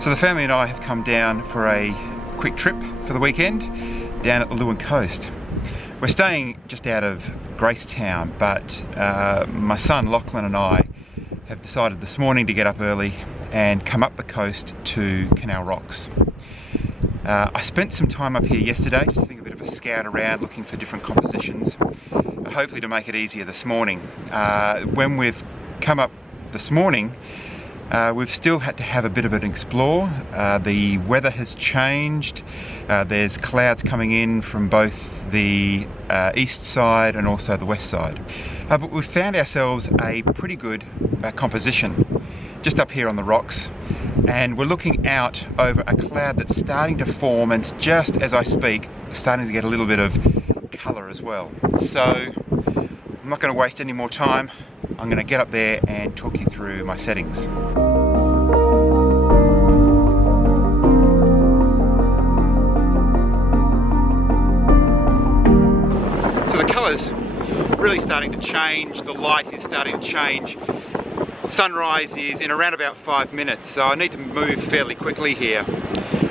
So the family and I have come down for a quick trip for the weekend down at the Lewin coast. We're staying just out of Gracetown, but my son Lachlan and I have decided this morning to get up early and come up the coast to Canal Rocks. I spent some time up here yesterday just having a bit of a scout around looking for different compositions, hopefully to make it easier this morning. When we've come up this morning, we've still had to have a bit of an explore. The weather has changed. There's clouds coming in from both the east side and also the west side. But we've found ourselves a pretty good composition just up here on the rocks, and we're looking out over a cloud that's starting to form, and just as I speak, starting to get a little bit of colour as well. So I'm not going to waste any more time. I'm going to get up there and talk you through my settings. So the colour's really starting to change, the light is starting to change. Sunrise is in around about 5 minutes, so I need to move fairly quickly here.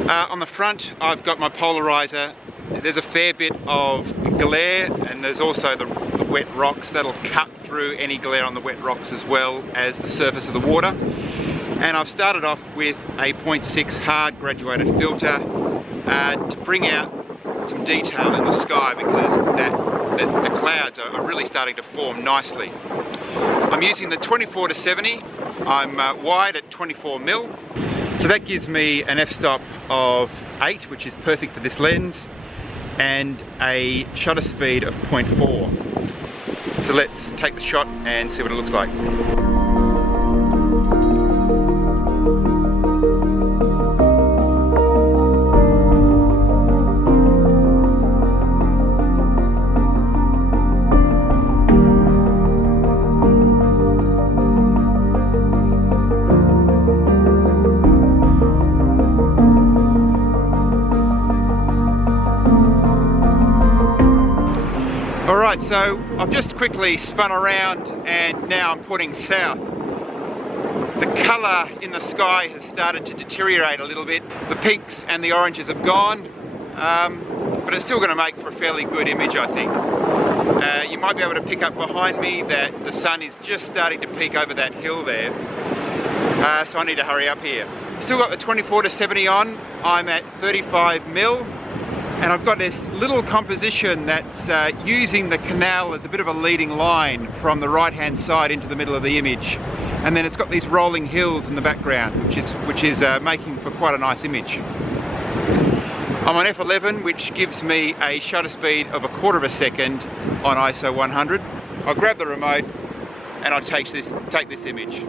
On the front I've got my polarizer. There's a fair bit of glare, and there's also the wet rocks that'll cut through any glare on the wet rocks as well as the surface of the water. And I've started off with a 0.6 hard graduated filter to bring out some detail in the sky, because the clouds are really starting to form nicely. I'm using the 24-70. I'm wide at 24mm, so that gives me an f-stop of 8, which is perfect for this lens, and a shutter speed of 0.4. So let's take the shot and see what it looks like. Alright, so I've just quickly spun around and now I'm putting south. The colour in the sky has started to deteriorate a little bit. The pinks and the oranges have gone, but it's still going to make for a fairly good image, I think. You might be able to pick up behind me that the sun is just starting to peek over that hill there, so I need to hurry up here. Still got the 24-70 on. I'm at 35mm. And I've got this little composition that's using the canal as a bit of a leading line from the right hand side into the middle of the image, and then it's got these rolling hills in the background, which is making for quite a nice image. I'm on f11, which gives me a shutter speed of 1/4 second on ISO 100. I'll grab the remote and I'll take this image.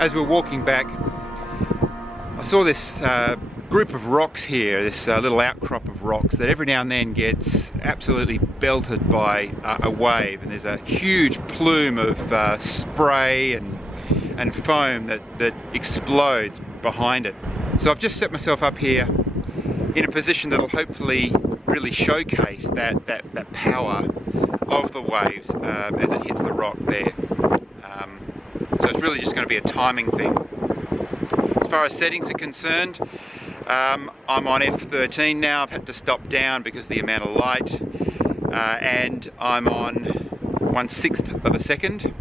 As we're walking back, I saw this group of rocks here, this little outcrop of rocks that every now and then gets absolutely belted by a wave, and there's a huge plume of spray and foam that explodes behind it. So I've just set myself up here in a position that'll hopefully really showcase that power of the waves as it hits the rock there. So it's really just going to be a timing thing. As far as settings are concerned, I'm on f13 now. I've had to stop down because of the amount of light, and I'm on 1/6 of a second.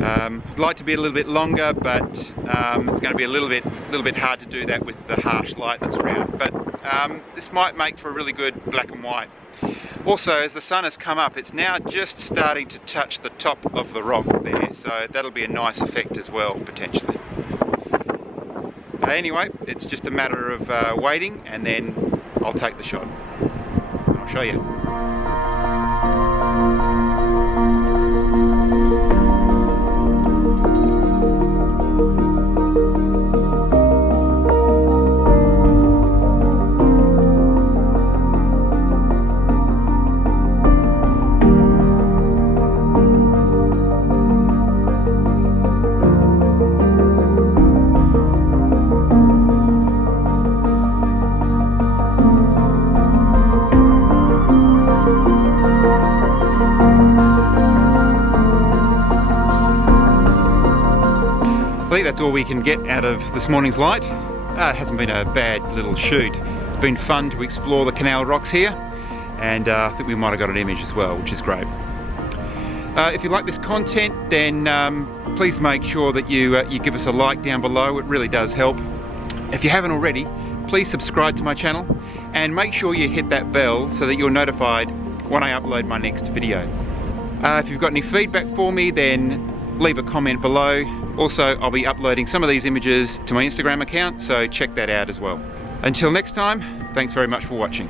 I'd like to be a little bit longer, but it's going to be a little bit hard to do that with the harsh light that's around. But this might make for a really good black and white. Also, as the sun has come up, it's now just starting to touch the top of the rock there, so that'll be a nice effect as well, potentially. Anyway, it's just a matter of waiting, and then I'll take the shot. I'll show you. I think that's all we can get out of this morning's light. It hasn't been a bad little shoot. It's been fun to explore the Canal Rocks here, and I think we might have got an image as well, which is great. If you like this content, then please make sure that you give us a like down below. It really does help. If you haven't already, please subscribe to my channel, and make sure you hit that bell so that you're notified when I upload my next video. If you've got any feedback for me, then leave a comment below. Also, I'll be uploading some of these images to my Instagram account, so check that out as well. Until next time, thanks very much for watching.